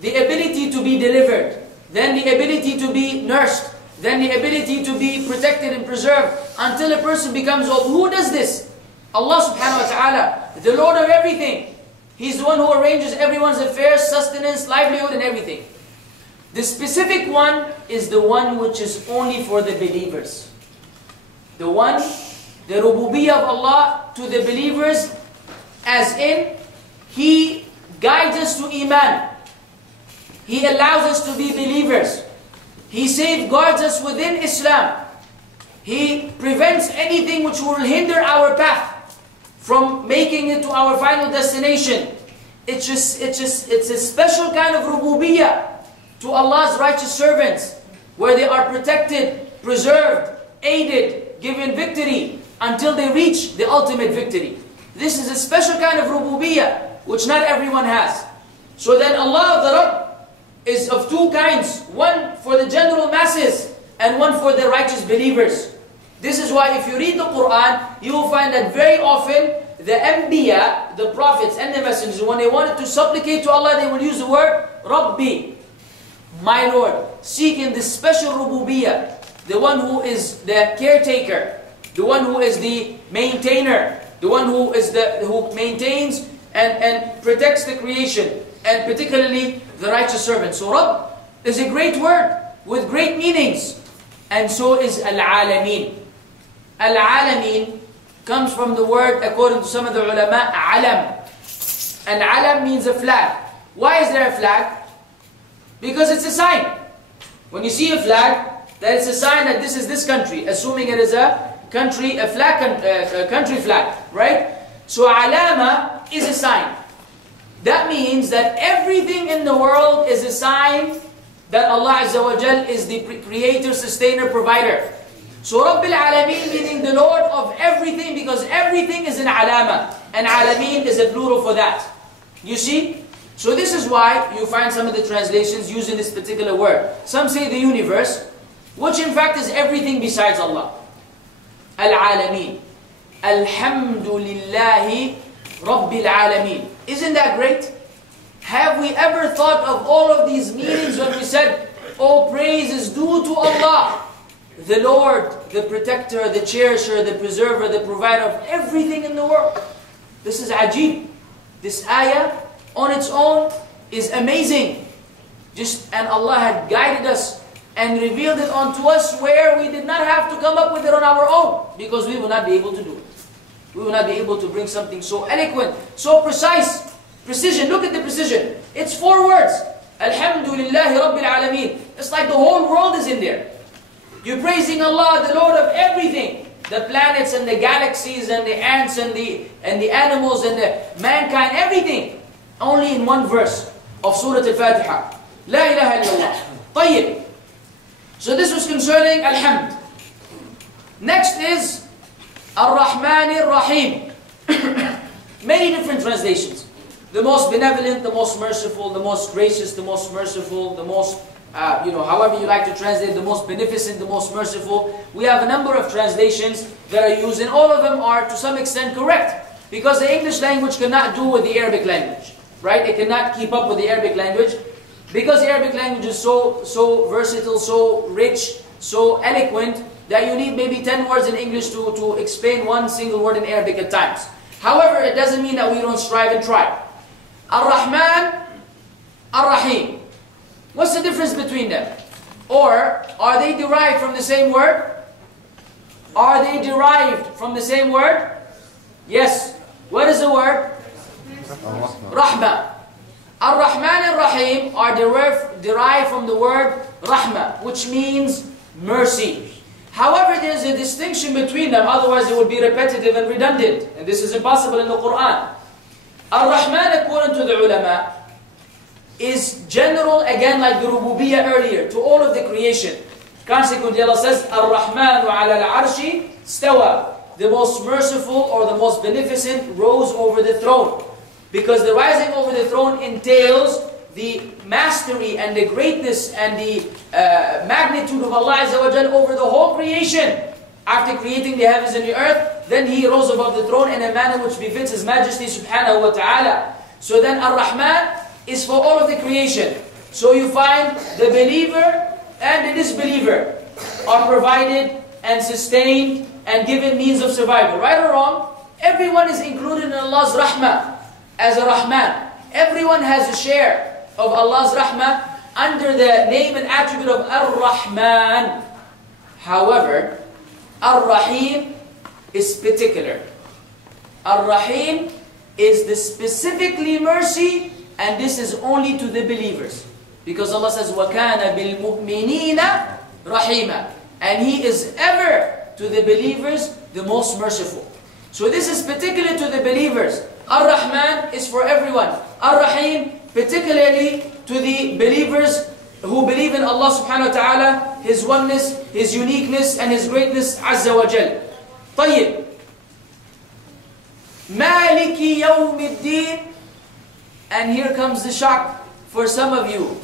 the ability to be delivered, then the ability to be nursed, then the ability to be protected and preserved until a person becomes old. Who does this? Allah subhanahu wa ta'ala, the Lord of everything. He's the one who arranges everyone's affairs, sustenance, livelihood and everything. The specific one is the one which is only for the believers. The one, the rububiyyah of Allah to the believers, as in, He guides us to Iman. He allows us to be believers. He safeguards us within Islam. He prevents anything which will hinder our path from making it to our final destination. It's a special kind of rububiyyah to Allah's righteous servants, where they are protected, preserved, aided, given victory until they reach the ultimate victory. This is a special kind of rububiyyah which not everyone has. So then Allah, the Rabb, is of two kinds. One for the general masses and one for the righteous believers. This is why if you read the Quran, you will find that very often the Anbiya, the prophets and the messengers, when they wanted to supplicate to Allah, they would use the word Rabbi, my Lord, seeking this special rububiyyah, the one who is the caretaker, the one who is the maintainer, the one who maintains and protects the creation, and particularly the righteous servant. So Rabb is a great word with great meanings, and so is Al-Alameen. Al-Alameen comes from the word, according to some of the ulama, Alam. And Alam means a flag. Why is there a flag? Because it's a sign. When you see a flag, that it's a sign that this is this country, assuming it is a country, a country flag, right? So Alama is a sign. That means that everything in the world is a sign that Allah Azza wa Jal is the creator, sustainer, provider. So Rabbil Alameen meaning the Lord of everything, because everything is an alama. And Alameen is a plural for that. You see? So this is why you find some of the translations using this particular word. Some say the universe, which in fact is everything besides Allah. Al-Alameen. Alhamdulillahi Rabbil Alameen. Isn't that great? Have we ever thought of all of these meanings when we said, all praise is due to Allah, the Lord, the protector, the cherisher, the preserver, the provider of everything in the world? This is ajib. This ayah on its own is amazing. And Allah had guided us and revealed it unto us where we did not have to come up with it on our own, because we will not be able to do it. We will not be able to bring something so eloquent, so precise. Precision, look at the precision. It's 4 words. Alhamdulillahi Rabbil Alameen. It's like the whole world is in there. You're praising Allah, the Lord of everything. The planets and the galaxies and the ants and the animals and the mankind, everything. Only in one verse of Surah Al-Fatiha. La ilaha illallah. Tayyib. So this was concerning Alhamd. Next is Ar-Rahman Ar-Rahim. Many different translations. The most benevolent, the most merciful, the most gracious, the most merciful, the most, however you like to translate, the most beneficent, the most merciful. We have a number of translations that are used, and all of them are to some extent correct. Because the English language cannot do with the Arabic language. Right? It cannot keep up with the Arabic language. Because the Arabic language is so versatile, so rich, so eloquent, that you need maybe 10 words in English to explain one single word in Arabic at times. However, it doesn't mean that we don't strive and try. Ar-Rahman, Ar-Rahim. What's the difference between them? Or, are they derived from the same word? Are they derived from the same word? Yes. What is the word? Rahma. Ar-Rahman and Rahim are derived from the word Rahma, which means mercy. However, there's a distinction between them, otherwise it would be repetitive and redundant. And this is impossible in the Quran. Ar-Rahman, according to the ulama, is general, again like the rububiyyah earlier, to all of the creation. Consequently, Allah says, Ar-Rahmanu ala al-arshi stawa. The most merciful or the most beneficent rose over the throne. Because the rising over the throne entails the mastery and the greatness and the magnitude of Allah Azza wa Jal over the whole creation. After creating the heavens and the earth, then He rose above the throne in a manner which befits His Majesty subhanahu wa ta'ala. So then Ar-Rahman is for all of the creation. So you find the believer and the disbeliever are provided and sustained and given means of survival. Right or wrong, everyone is included in Allah's rahmah as a Rahman. Everyone has a share of Allah's rahmah under the name and attribute of Ar-Rahman. However, Ar-Rahim is particular. Ar-Rahim is the specifically mercy, and this is only to the believers. Because Allah says, وَكَانَ بِالْمُؤْمِنِينَ رَحِيمًا. And He is ever to the believers the most merciful. So this is particular to the believers. Ar-Rahman is for everyone. Ar-Rahim, particularly to the believers who believe in Allah subhanahu wa ta'ala, His oneness, His uniqueness, and His greatness, Azza wa Jal. طيب. Maliki Yawmiddin. And here comes the shock for some of you.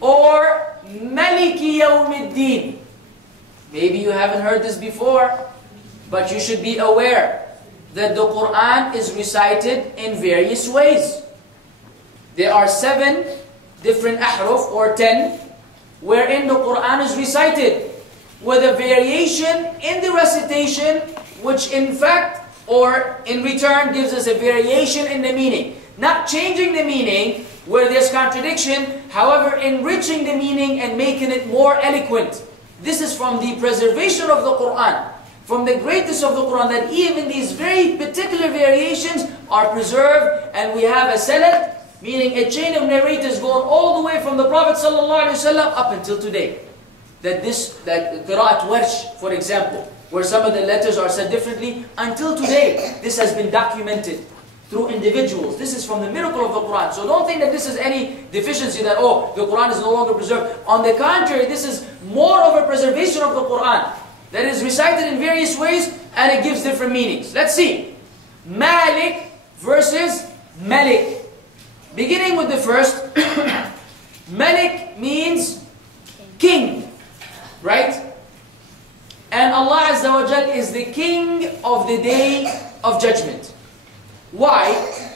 Or Maliki Yawmiddin. Maybe you haven't heard this before, but you should be aware that the Quran is recited in various ways. There are 7 different ahruf, or 10, wherein the Quran is recited, with a variation in the recitation, which in fact, or in return, gives us a variation in the meaning. Not changing the meaning where there's contradiction, however, enriching the meaning and making it more eloquent. This is from the preservation of the Quran, from the greatness of the Quran, that even these very particular variations are preserved, and we have a sanad, meaning a chain of narrators going all the way from the Prophet ﷺ up until today. That Qira'at Warsh, for example, where some of the letters are said differently, until today, this has been documented through individuals. This is from the miracle of the Quran. So don't think that this is any deficiency, that, oh, the Quran is no longer preserved. On the contrary, this is more of a preservation of the Quran that is recited in various ways, and it gives different meanings. Let's see. Malik versus Malik. Beginning with the first, Malik means king, right? And Allah Azza wa Jal is the king of the day of judgment. Why?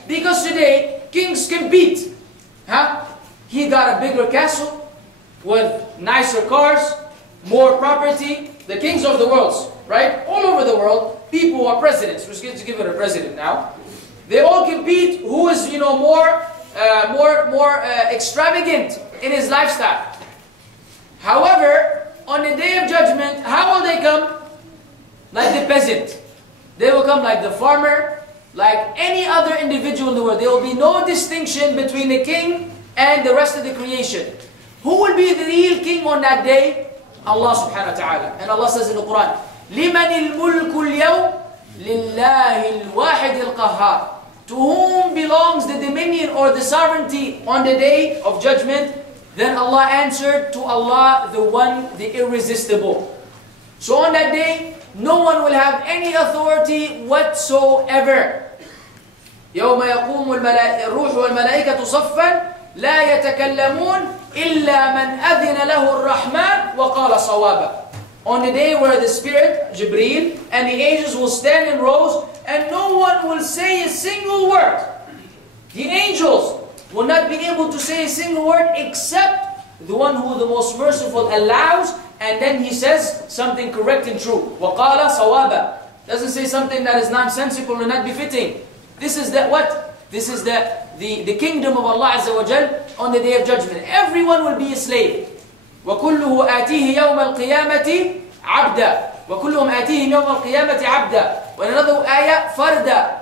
Because today, kings compete. He got a bigger castle with nicer cars, more property. The kings of the world, right? All over the world, people who are presidents. We're going to give it a president now. They all compete who is, more extravagant in his lifestyle. However, on the day of judgment, how will they come? Like the peasant. They will come like the farmer, like any other individual in the world. There will be no distinction between the king and the rest of the creation. Who will be the real king on that day? Allah subhanahu wa ta'ala. And Allah says in the Quran, لِمَنِ الْمُلْكُ الْيَوْمِ لِلَّهِ الْوَاحِدِ الْقَهَّارِ. To whom belongs the dominion or the sovereignty on the day of judgment? Then Allah answered, to Allah, the one, the irresistible. So on that day, no one will have any authority whatsoever. يَوْمَ يَقُومُ الرُّوحُ وَالْمَلَائِكَةُ صَفًّا لَا يَتَكَلَّمُونَ إِلَّا مَنْ أَذِنَ لَهُ الرَّحْمَنُ وَقَالَ صَوَابًا. On the day where the Spirit, Jibreel, and the angels will stand in rows, and no one will say a single word. The angels will not be able to say a single word except the one who the most merciful allows, and then he says something correct and true. وَقَالَ صَوَابًا. Doesn't say something that is nonsensical or not befitting. This is the what? This is the kingdom of Allah Azza wa Jal on the day of judgment. Everyone will be a slave. وَكُلُّهُ آتِيهِ يَوْمَ الْقِيَامَةِ عَبْدًا. وَكُلُّهُمْ آتِيهِ يَوْمَ الْقِيَامَةِ عَبْدًا. وَإِنْ another ayah, فَرْدًا.